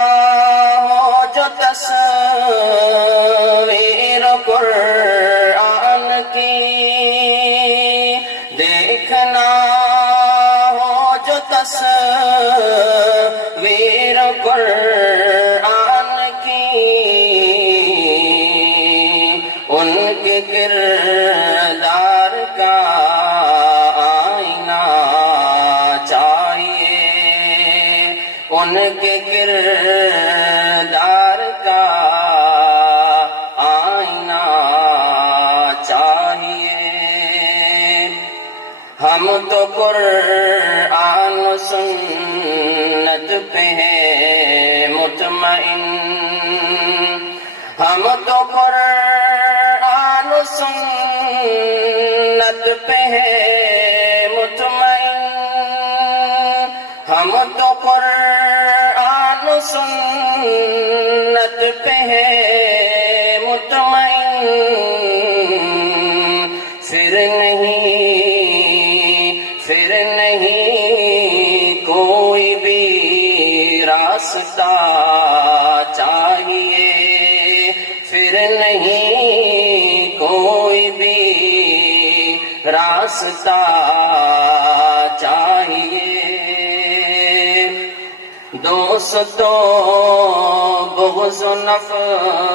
ہو جو تصویر قرآن کی دیکھنا ہو جو تصویر قرآن کی ان کے کردار کا آئینہ چاہیے ان کے کردار کا آئینہ چاہیے ہم تو قرآن و سنت پہ ہیں مطمئن ہم تو قرآن و سنت پہ ہیں مطمئن ہم تو قرآن و سنت پہ ہیں مطمئن پھر نہیں کوئی بھی راستہ چاہیے پھر نہیں کوئی بھی راستہ چاہیے دوستو بغض و نفرت